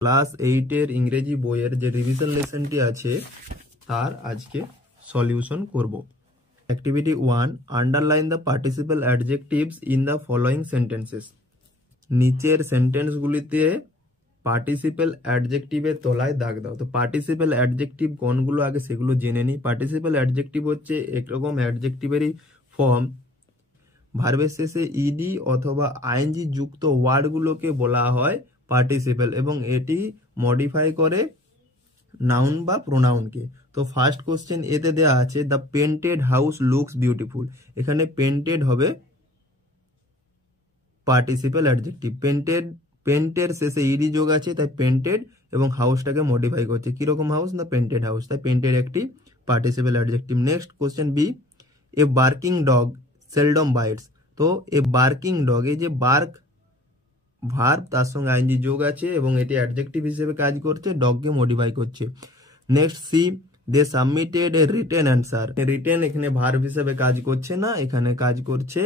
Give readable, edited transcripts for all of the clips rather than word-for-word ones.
Class 8 ইংরেজি বইয়ের যে রিভিশন লেসনটি আছে তার আজকে সলিউশন করব। Activity 1, underline the participle adjectives in the following sentences. নিচের সেন্টেন্সগুলিতে পার্টিসিপল অ্যাডজেক্টিভের তলায় দাগ দাও। তো পার্টিসিপল অ্যাডজেক্টিভ কোনগুলো আগে সেগুলো জেনে নিই। পার্টিসিপল অ্যাডজেক্টিভ হচ্ছে একরকম অ্যাডজেক্টিভেরই ফর্ম। ভার্বের শেষে ইডি অথবা আইএনজি যুক্ত ওয়ার্ডগুলোকে বলা হয় পার্টিসিপল এবং এটি মডিফাই করে নাউন বা প্রোনাউনকে। তো ফার্স্ট কোশ্চেন এতে দেওয়া আছে the painted house looks beautiful. এখানে পেন্টেড হবে পার্টিসিপল অ্যাডজেক্টিভ। পেন্টের শেষে ইডি যোগ আছে তাই পেন্টেড এবং হাউসটাকে মডিফাই করছে। কিরকম হাউস? না পেন্টেড হাউস, তাই পেন্টেড একটি participle adjective. Next question B, a barking dog seldom bites. তো এ বার্কিং ডগ, এই যে বার্ক ভার্ব তার সঙ্গে আইএনজি যোগ আছে এবং এটি অ্যাডজেক্টিভ হিসেবে কাজ করছে, ডগকে মডিফাই করছে। Next C, they submitted a written answer. Written এখানে ভার্ব হিসেবে কাজ করছে না, এখানে কাজ করছে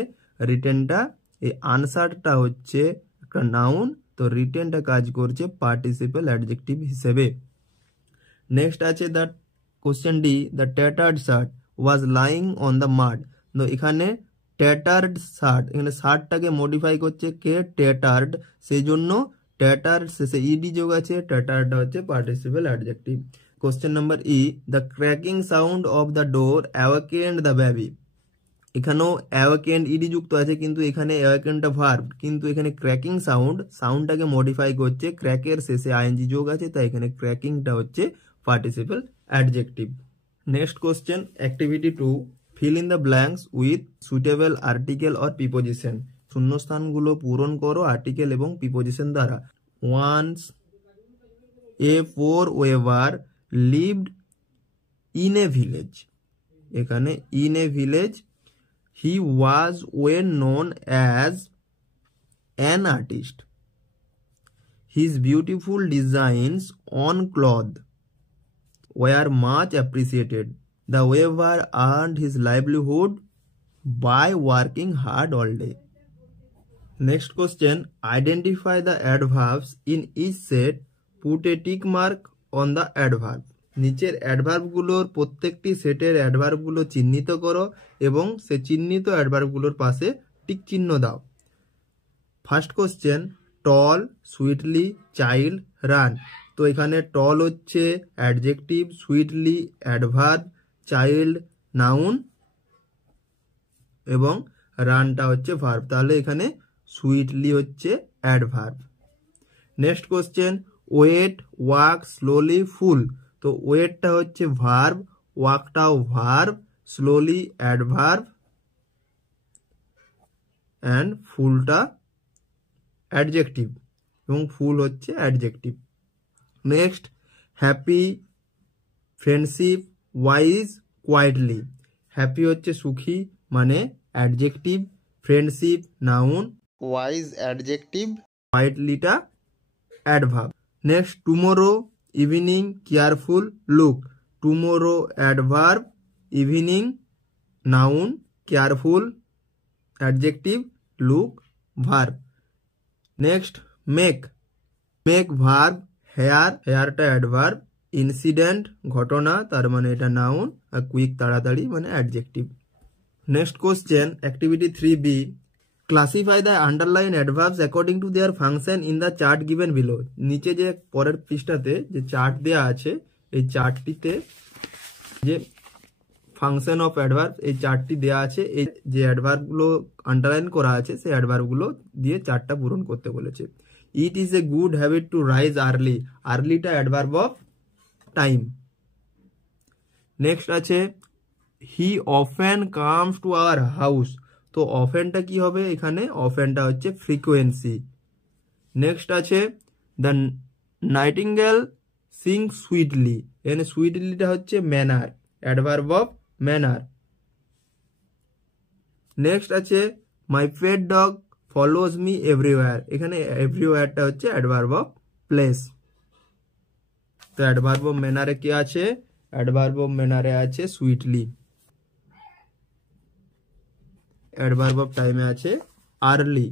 রিটেনটা। এই আনসারটা হচ্ছে একটা নাউন, তো রিটেনটা কাজ করছে পার্টিসিপল অ্যাডজেক্টিভ হিসেবে। নেক্সট আছে the question D, the ট্যাটার্ড shirt was lying on the মাড। তো এখানে ট্যাটার্ড শার্ট, এখানে শার্টটাকে মডিফাই করছে কে? ট্যাটার্ড, সেই জন্য ট্যাটার্ড শেষে ইডি যোগ আছে, ট্যাটার্ডটা হচ্ছে participle adjective. Question number E, the cracking sound of the door awakened the baby. এখানেও অ্যাওয়াকেন্ড ইডি যুক্ত আছে কিন্তু এখানে অ্যাওয়াকেন্ডটা ভার্ব, কিন্তু এখানে ক্র্যাকিং সাউন্ডটাকে মডিফাই করছে, ক্র্যাকের শেষে আইএনজি যোগ আছে তাই এখানে ক্র্যাকিংটা হচ্ছে participle adjective. Next question activity 2, fill in the blanks with suitable article or preposition. শূন্যস্থানগুলো পূরণ করো আর্টিকেল এবং প্রিপোজিশন দ্বারা। Once a poor weaver lived in a village. এখানে in a village, he was well known as an artist. His beautiful designs on cloth were much appreciated. The weaver earned his livelihood by working hard all day. Next question, identify the adverbs in each set. Put a tick mark on the adverb. নিচের অ্যাডভার্বগুলোর প্রত্যেকটি সেটের অ্যাডভার্বগুলো চিহ্নিত করো এবং সে চিহ্নিত অ্যাডভার্বগুলোর পাশে tick চিহ্ন দাও। First question, tall, sweetly, child, run. তো এখানে টল হচ্ছে adjective, sweetly adverb, child noun এবং রানটা হচ্ছে ভার্ব, তাহলে এখানে সুইটলি হচ্ছে adverb. Next question, wait, walk, slowly, full. তো ওয়েটটা হচ্ছে ভার্ব, ওয়াকটাও ভার্ব, স্লোলি অ্যাডভার্ব অ্যান্ড ফুলটা অ্যাডজেক্টিভ এবং ফুল হচ্ছে adjective. Next, happy, friendship, wise, quietly. Happy হচ্ছে সুখী মানে adjective, friendship noun, wise adjective, কোয়াইটলিটা adverb. Next, tomorrow, evening, careful, look. Tomorrow adverb, evening noun, careful adjective, look verb. Next, make, make verb, here, হেয়ারটা adverb, incident ঘটনা তার মানে এটা noun, আর কুইক তাড়াতাড়ি মানে adjective. Next question activity 3B, classify the underline adverbs according to their function in the chart given below. নিচে যে পরের পৃষ্ঠাতে যে চার্ট দেওয়া আছে এই চার্টটিতে যে ফাংশন অফ অ্যাডভার্ব এই চার্টটি দেওয়া আছে, এই যে অ্যাডভার্বগুলো আন্ডারলাইন করা আছে সেই অ্যাডভার্বগুলো দিয়ে চার্টটা পূরণ করতে বলেছে। It is a good habit to rise early, আর্লিটা অ্যাডভার্ব অফ টাইম। নেক্সট আছে he often comes to our house. তো অফেনটা কি হবে? এখানে অফেনটা হচ্ছে ফ্রিকোয়েন্সি। নেক্সট আছে দ্য নাইটিঙ্গেল সিং সুইটলি, এখানে সুইটলিটা হচ্ছে manner, adverb of manner. Next আছে my pet dog follows me everywhere, এখানে এভরিওয়্যারটা হচ্ছে অ্যাডভার্ব অফ প্লেস। তো অ্যাডভার্ব অফ ম্যানারে কি আছে? অ্যাডভার্ব অফ ম্যানারে আছে সুইটলি। অ্যাডভার্ব অফ টাইমে আছে আর্লি।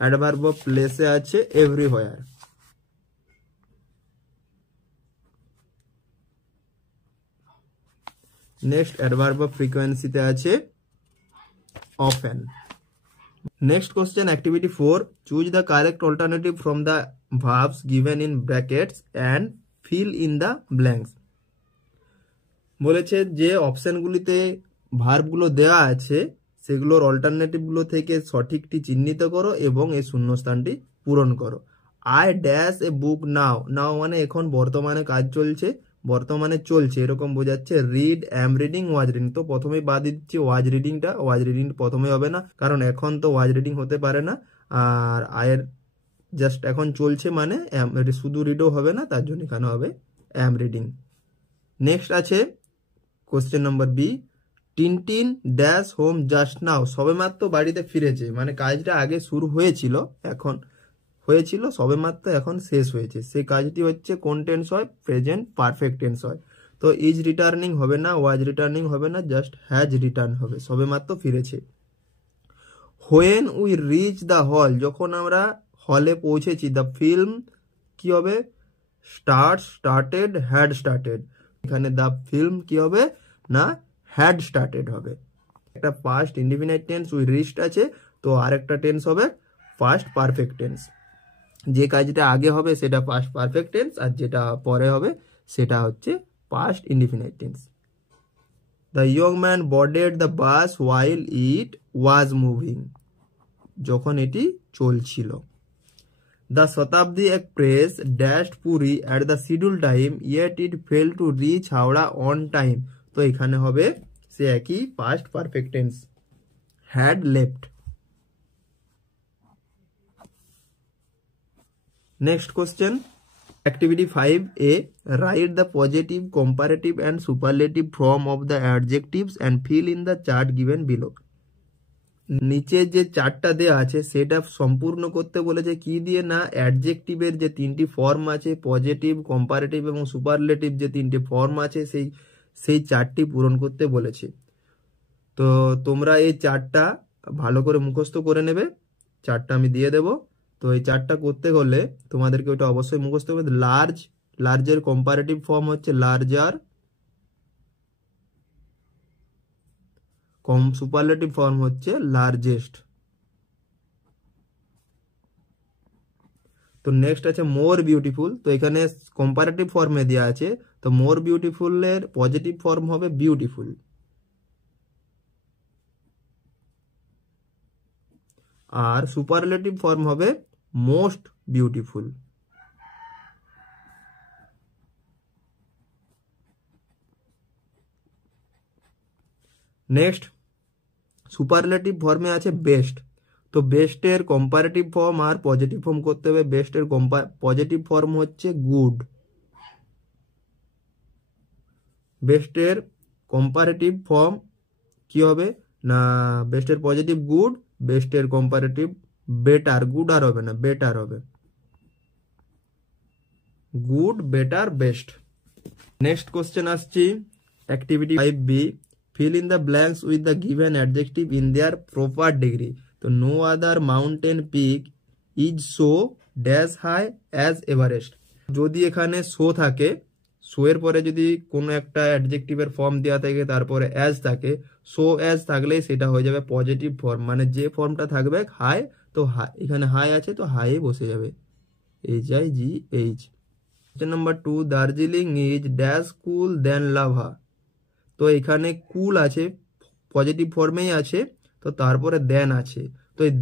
অ্যাডভার্ব অফ প্লেসে আছে এভরিহোয়ার। নেক্সট অ্যাডভার্ব অফ ফ্রিকোয়েন্সিতে আছে often. Next question activity 4, choose the correct alternative from the verbs given in brackets and fill in the blanks. বলেছে যে অপশনগুলিতে ভার্বগুলো দেওয়া আছে সেগুলোর অল্টারনেটিভগুলো থেকে সঠিকটি চিহ্নিত করো এবং এই শূন্যস্থানটি পূরণ করো। আই ড্যাশ এ বুক নাও, নাও মানে এখন বর্তমানে কাজ চলছে, বর্তমানে চলছে এরকম বোঝাচ্ছে। Read, am reading, was reading, তো প্রথমেই বাদ দিচ্ছি ওয়াজ রিডিংটা, ওয়াজ রিডিং প্রথমে হবে না কারণ এখন তো ওয়াজ রিডিং হতে পারে না, আর আয়ের জাস্ট এখন চলছে মানে শুধু রিডও হবে না, তার জন্য এখানে হবে অ্যাম রিডিং। নেক্সট আছে question number B, Tintin dash home just now, সবেমাত্র বাড়িতে ফিরেছে মানে কাজটা আগে শুরু হয়েছিল, এখন হয়েছিল সবেমাত্র এখন শেষ হয়েছে। সেই কাজটি হচ্ছে কোন টেন্স হয়? প্রেজেন্ট পারফেক্ট টেন্স হয়। তো ইজ রিটার্নিং হবে না, ওয়াজ রিটার্নিং হবে না, জাস্ট হ্যাজ রিটার্ন হবে, সবেমাত্র ফিরেছে। When we reach the hall, যখন আমরা হলে পৌঁছেছি, দ্য ফিল্ম কি হবে? স্টার্টেড, হ্যাড স্টার্টেড, এখানে দ্য ফিল্ম কি হবে না হ্যাড স্টার্টেড হবে। একটা past indefinite tense we reached আছে, তো আরেকটা টেন্স হবে পাস্ট পারফেক্ট টেন্স। যে কাজটা আগে হবে সেটা পাস্ট পারফেক্ট টেন্স, আর যেটা পরে হবে সেটা হচ্ছে past indefinite tense. The young man boarded the bus while it was moving, যখন এটি চলছিল। The Shatabdi Express dashed Puri at the scheduled time, yet it failed to reach Howrah on time. তো এখানে হবে সে একই past perfect tense, had left. Next question, activity 5A, write the positive, comparative and superlative form of the adjectives and fill in the chart given below. নিচে যে চারটা দেওয়া আছে সেটা সম্পূর্ণ করতে বলেছে কি দিয়ে না অ্যাডজেক্টিভের যে তিনটি ফর্ম আছে, পজিটিভ, কম্পারেটিভ এবং সুপারলেটিভ যে তিনটি ফর্ম আছে সেই চারটি পূরণ করতে বলেছে। তো তোমরা এই চারটা ভালো করে মুখস্থ করে নেবে, চারটা আমি দিয়ে দেব। তো এই চারটা করতে হলে তোমাদেরকে ওটা অবশ্যই মুখস্থ করবে। লার্জের কম্পারেটিভ ফর্ম হচ্ছে লার্জার, সুপারলেটিভ ফর্ম হচ্ছে লার্জেস্ট। তো নেক্সট আছে মোর বিউটিফুল, তো এখানে কম্পারেটিভ ফর্মে দেওয়া আছে, তো মোর বিউটিফুলের পজিটিভ ফর্ম হবে বিউটিফুল, আর সুপারলেটিভ ফর্ম হবে মোস্ট বিউটিফুল। নেক্সট সুপারলেটিভ ফর্মে আছে বেস্ট, তো বেস্টের কম্পারেটিভ ফর্ম আর পজিটিভ ফর্ম করতে হবে। বেস্টের পজিটিভ ফর্ম হচ্ছে গুড, বেস্টের কম্পারেটিভ ফর্ম কি হবে না বেস্টের পজিটিভ গুড, বেস্টের কম্পারেটিভ বেটার, গুড আর হবে না বেটার হবে, good, better, best. Next question আসছি activity 5B, fill in the blanks with the given adjective in their proper degree. তো no other mountain peak is so dash high as Everest, যদি এখানে so থাকে, so এর পরে যদি কোনো একটা অ্যাডজেক্টিভের ফর্ম দেওয়া থাকে তারপরে অ্যাজ থাকে, সো অ্যাজ থাকলেই সেটা হয়ে যাবে পজিটিভ ফর্ম, মানে যে ফর্মটা থাকবে হাই, তো এখানে হাই আছে তো হাই বসে যাবে, HIGH। Number 2, Darjeeling is dash cool than Lava, তো এখানে কুল আছে পজিটিভ ফর্মেই আছে, তো তারপরে দেন আছে, তো এই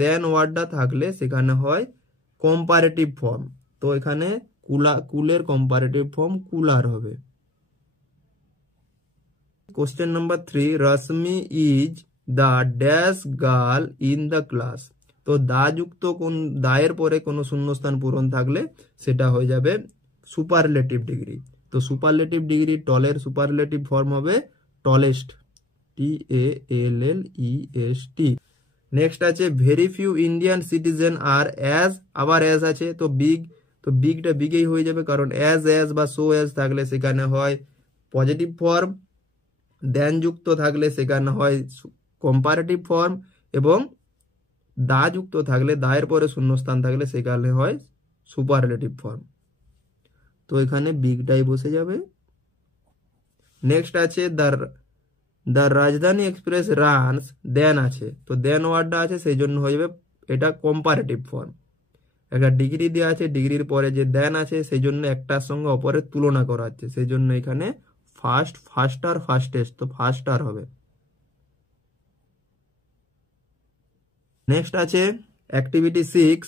দেন ওয়ার্ডটা থাকলে সেখানে হয় কম্পারেটিভ ফর্ম, তো এখানে কুলের কম্পারেটিভ ফর্ম কুলার হবে। Question number 3, Rashmi is the dash girl in the class, তো দায়ের পরে কোনো শূন্যস্থান পূরণ থাকলে সেটা হয়ে যাবে সুপারলেটিভ ডিগ্রি, তো সুপারলেটিভ ডিগ্রি টলের সুপারলেটিভ ফর্ম হবে টলেস্ট, TALLEST। নেক্সট আছে ভেরি ফিউ ইন্ডিয়ান সিটিজেন আর অ্যাজ, আবার অ্যাজ আছে তো বিগ, তো বিগটা বিগেই হয়ে যাবে কারণ অ্যাজ বা সো অ্যাজ থাকলে সেখানে হয় পজিটিভ ফর্ম, দেন যুক্ত থাকলে সেখানে হয় কম্পারেটিভ ফর্ম, এবং দা যুক্ত থাকলে, দায়ের পরে শূন্যস্থান থাকলে সেখানে হয় সুপারলেটিভ ফর্ম। তো এখানে বিগটাই বসে যাবে। নেক্সট আছে দ্য রাজধানী এক্সপ্রেস রানস, দেন আছে, তো দেন ওয়ার্ডটা আছে সেই জন্য হয়ে যাবে এটা কম্পারেটিভ ফর্ম। একটা ডিগ্রি দেওয়া আছে, ডিগ্রির পরে যে দেন আছে সেই জন্য একটার সঙ্গে অপরের তুলনা করা হচ্ছে, সেই জন্য এখানে ফার্স্টার, ফার্স্টেস্ট, তো ফার্স্টার হবে। নেক্সট আছে activity 6,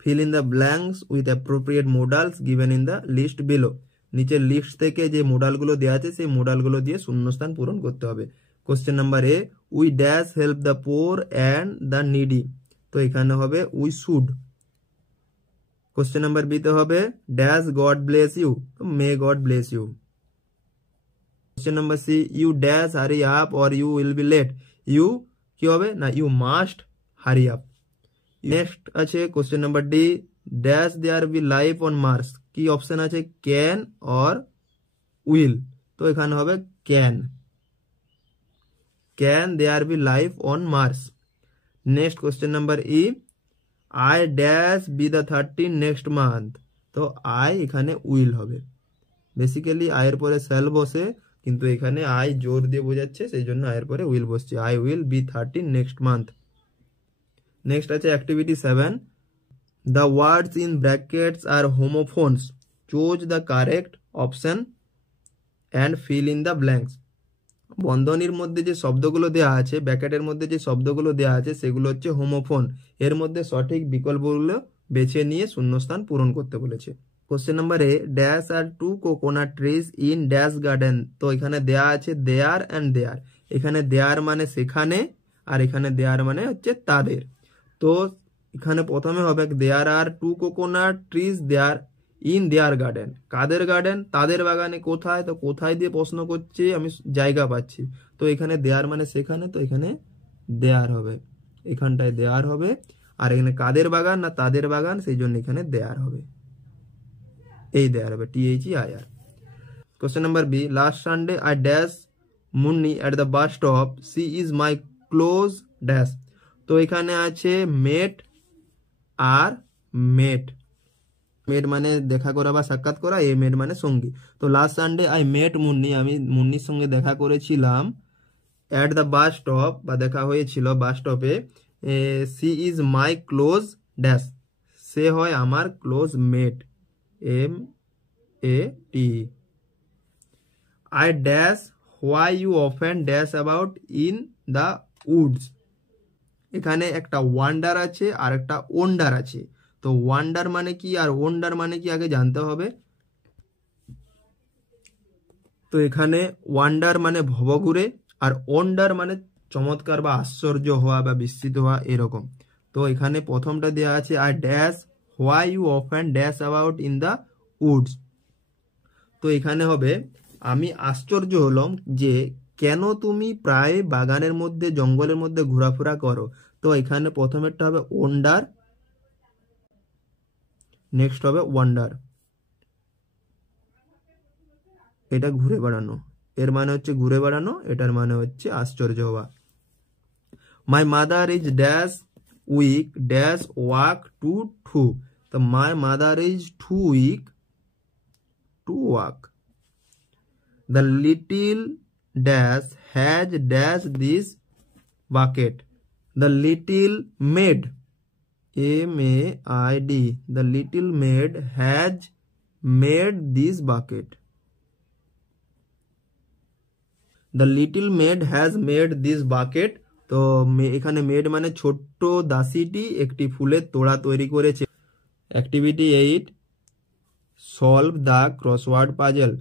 fill in the blanks with appropriate modals given in the list below. নিচের লিস্ট থেকে যে মোডালগুলো দেওয়া আছে সেই মোডালগুলো দিয়ে শূন্যস্থান পূরণ করতে হবে। Question number A, we dash help the poor and the needy, তো এখানে হবে we should. Question number B তে হবে ড্যাশ গড ব্লেস ইউ, তো may god bless you. Question number C, you dash hurry up or you will be late, you কি হবে না you must hurry up. Next আছে question number D, dash there be life on Mars, কি option আছে can or will, তো এখানে হবে can, can there be life on Mars. Next question number E, I dash be the 13 next month, তো I এখানে will হবে। Basically আয়ের পরে শ্যাল বসে, কিন্তু এখানে আই জোর দিয়ে বোঝাচ্ছে সেই জন্য আয়ের পরে উইল বসছে, I will be 13 next month. Next আছে activity 7, the words in brackets are homophones, choose the correct option and fill in the blanks. বন্ধনীর মধ্যে যে শব্দগুলো দেওয়া আছে, ব্র্যাকেটের মধ্যে যে শব্দগুলো দেওয়া আছে সেগুলো হচ্ছে হোমোফোন, এর মধ্যে সঠিক বিকল্পগুলো বেছে নিয়ে শূন্যস্থান পূরণ করতে বলেছে। Question number A, dash are 2 coconut trees in dash garden, তো এখানে দেয়া আছে দেয়ার অ্যান্ড দেয়ার, এখানে দেয়ার মানে সেখানে, আর এখানে দেয়ার মানে হচ্ছে তাদের। তো এখানে প্রথমে হবে there are 2 coconut trees there in their garden, কাদের গার্ডেন, তাদের বাগানে, কোথায়, তো কোথায় দিয়ে প্রশ্ন করছে আমি জায়গা পাচ্ছি, তো এখানে দেয়ার মানে সেখানে, তো এখানে দেয়ার হবে, এখানটায় দেয়ার হবে। আর এখানে কাদের বাগান না তাদের বাগান, সেই জন্য এখানে দেয়ার হবে, এই দেয়ার হবে THEIR। Question number B, last Sunday I dash Munni at the bus stop, C is my close dash, তো এখানে আছে মেট আর মেট, মেট মানে দেখা করা বা সাক্ষাৎ করা, এ মেট মানে সঙ্গী। তো last Sunday I met Munni, আমি মুন্নির সঙ্গে দেখা করেছিলাম, অ্যাট দ্য বাস স্টপ বা দেখা হয়েছিল বাস স্টপে, she is my close dash, সে হয় আমার close mate, MAT। I dash why you often dash about in the woods, এখানে একটা ওয়ান্ডার আছে আর একটা ওন্ডার আছে, তো ওয়ান্ডার মানে কি আর ওন্ডার মানে কি আগে জানতে হবে। তো এখানে ওয়ান্ডার মানে ভবঘুরে, আর ওন্ডার মানে চমৎকার বা আশ্চর্য হওয়া বা বিস্মিত হওয়া এরকম। তো এখানে প্রথমটা দেওয়া আছে I dash why you often dash about in the woods, তো এখানে হবে আমি আশ্চর্য হলাম যে কেন তুমি প্রায় বাগানের মধ্যে জঙ্গলের মধ্যে ঘোরাফেরা করো, তো এখানে প্রথমেরটা হবে ওন্ডার, নেক্সট হবে ওয়ান্ডার, এটা ঘুরে বেড়ানো, এর মানে হচ্ছে ঘুরে বেড়ানো, এটার মানে হচ্ছে আশ্চর্য হওয়া। My mother is dash weak dash walk to too, তো my mother is too weak to walk. The little dash has dash this bucket, the little maid, MAID, the little maid has made this bucket, the little maid has made this bucket, তো এখানে made মানে ছোট্ট দাসীটি একটি ফুলের তোড়া তৈরি করেছে। Activity 8, solve the crossword puzzle,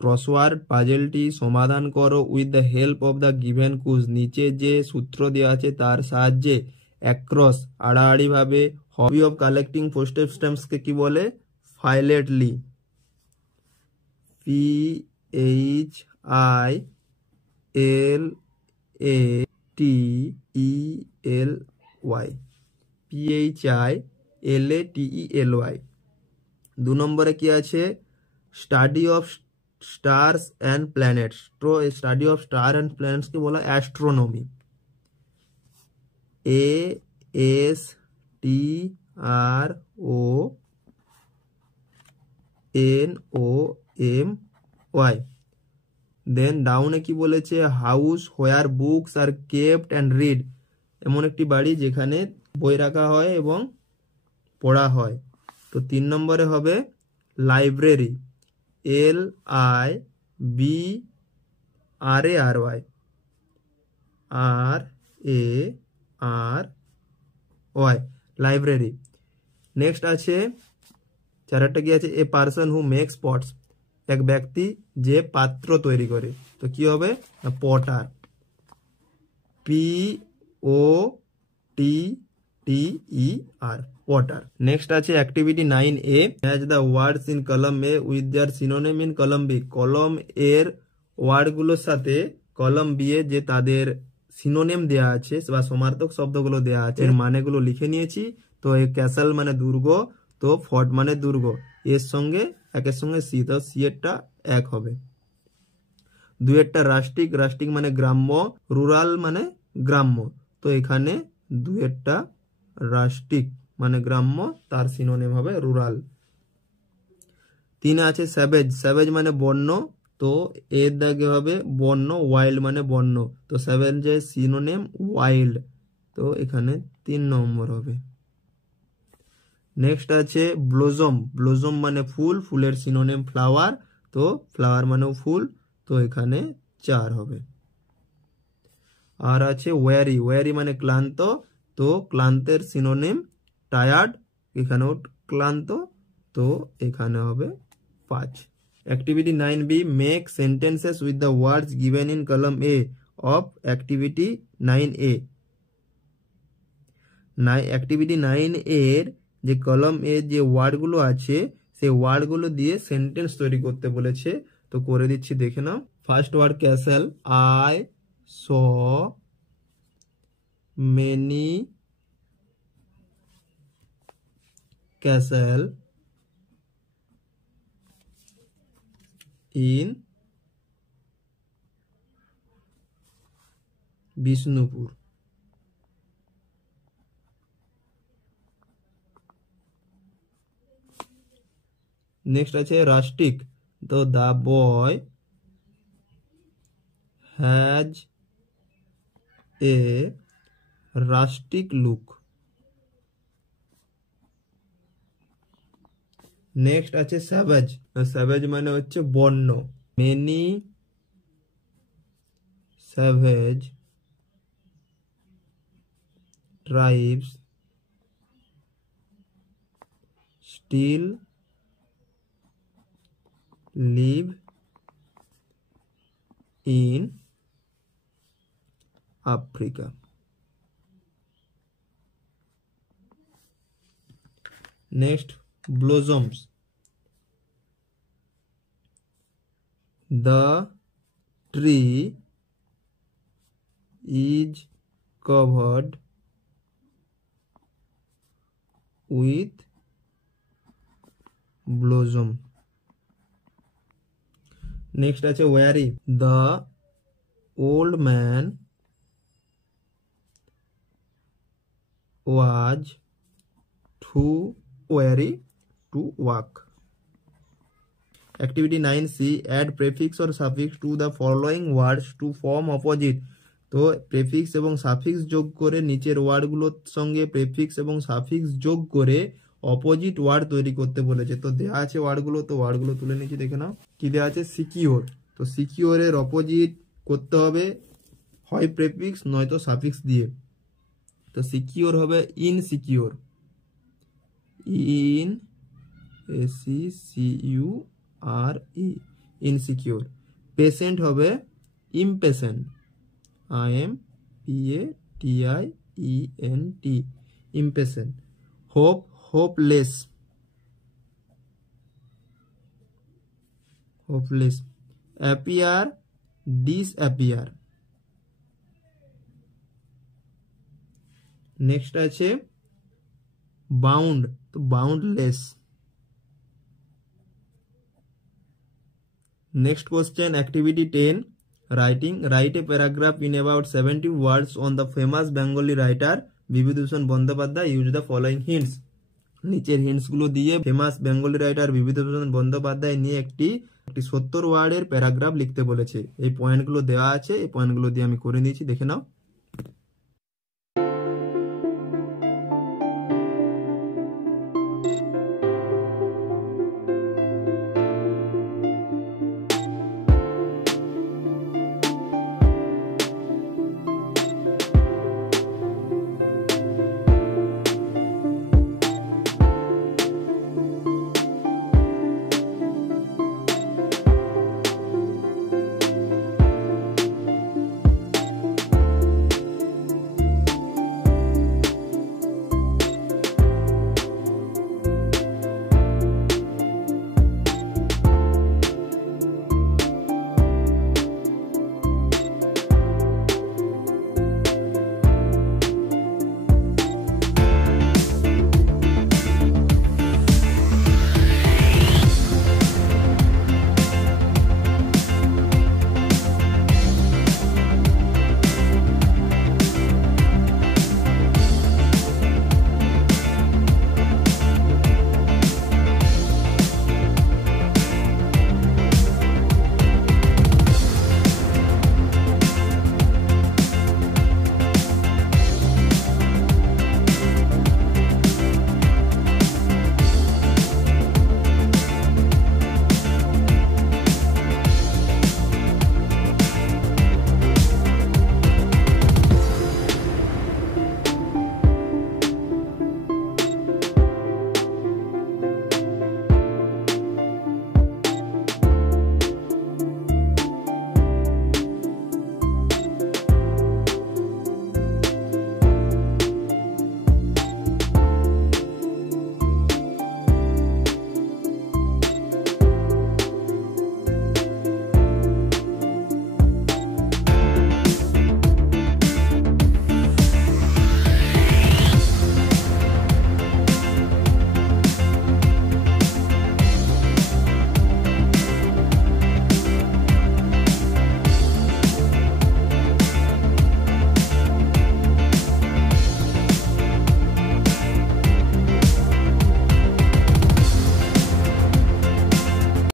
crossword পাজেলটি সমাধান করো with the help of the given clues, নিচে যে সূত্র দেওয়া আছে তার সাহায্যে অ্যাক্রস আড়াআড়িভাবে। হবি অফ কালেক্টিং পোস্টেজ স্ট্যাম্পসকে কি বলে, ফাইলেটলি, PHILATELY। 2 নম্বরে কি আছে, study of stars and planets, তো স্টাডি অফ স্টার অ্যান্ড প্ল্যানেটসকে বলা অ্যাস্ট্রোনমি, STRONOMY। দেন ডাউনে কি বলেছে, house where books are kept and read, এমন একটি বাড়ি যেখানে বই রাখা হয় এবং পড়া হয়। তো 3 নম্বরে হবে লাইব্রেরি, LIBRARY, লাইব্রেরি। নেক্সট আছে চারটা কি আছে, a person who makes pots, এক ব্যক্তি যে পাত্র তৈরি করে, তো কি হবে, পটার, POTTER, পটার। নেক্সট আছে activity 9A, match the words in column A with their synonym in column B. কলম এর ওয়ার্ডগুলোর সাথে কলাম বি এ যে তাদের সিনোনিম দেয়া আছে বা সমার্থক শব্দগুলো দেয়া আছে, এর মানেগুলো লিখে নিয়েছি। তো এই ক্যাসেল মানে দুর্গ, তো ফোর্ট মানে দুর্গ, এর সঙ্গে একের সঙ্গে সি, তো সি এরটা এক হবে। দুয়েরটা রাস্টিক, রাস্টিক মানে গ্রাম্য, রুরাল মানে গ্রাম্য, তো এখানে দুয়েরটা রাস্টিক মানে গ্রাম্য, তার সিনোনিম হবে রুরাল। 3 আছে স্যাভেজ, স্যাভেজ মানে বন্য, তো এর দাগে হবে বন্য, ওয়াইল্ড মানে বন্য, তো স্যাভেজের সিনোনিম ওয়াইল্ড, তো এখানে 3 নম্বর হবে। নেক্সট আছে ব্লোজম, ব্লোজম মানে ফুল, ফুলের সিনোনিম ফ্লাওয়ার, তো ফ্লাওয়ার মানেও ফুল, তো এখানে 4 হবে। আর আছে ওয়ারি, ওয়ারি মানে ক্লান্ত, তো ক্লান্তের সিনোনিম টায়ার্ড, এখানেও ক্লান্ত, তো এখানে হবে 5। Activity 9B, make sentences with the words given in column A of activity 9A। Activity 9A এর যে কলাম এ যে ওয়ার্ডগুলো আছে, সেই ওয়ার্ডগুলো দিয়ে সেন্টেন্স তৈরি করতে বলেছে, তো করে দিচ্ছি, দেখে নাও। First word castle, I saw many castle in Bishnupur. Next আছে রাস্টিক, তো the boy has a rustic look. Next আছে স্যাভেজ, স্যাভেজ মানে হচ্ছে বন্য, many savage tribes still live in Africa. Next blossoms, the tree is covered with blossom. Next আছে weary, the old man was too weary to walk. Activity 9C, add prefix or suffix to the following words to form opposite. তো prefix এবং suffix যোগ করে নিচের ওয়ার্ডগুলোর সঙ্গে prefix এবং suffix যোগ করে অপোজিট ওয়ার্ড তৈরি করতে বলেছে। তো দেওয়া আছে ওয়ার্ডগুলো, তো ওয়ার্ডগুলো তুলে নিচ্ছি, দেখে নাও। কি দেওয়া আছে, সিকিওর, তো সিকিওরের অপোজিট করতে হবে হয় প্রেফিক্স নয়তো সাফিক্স দিয়ে, তো সিকিওর হবে insecure, in SECURE, insecure. Patient হবে impatient, IMPATIENT, impatient. Hope, hopeless, hopeless. Appear, disappear. Next আছে বাউন্ড, তো boundless. Next question, activity 10, writing. Write a paragraph in about 70 words on the famous Bengali writer Bibhutibhushan Bandyopadhyay use the following hints. নিচের hints গুলো দিয়ে famous Bengali writer Bibhutibhushan Bandyopadhyay নিয়ে একটি 70 ওয়ার্ডের paragraph লিখতে বলেছে। এই পয়েন্টগুলো দেওয়া আছে, এই পয়েন্টগুলো দিয়ে আমি করে নিয়েছি, দেখে নাও।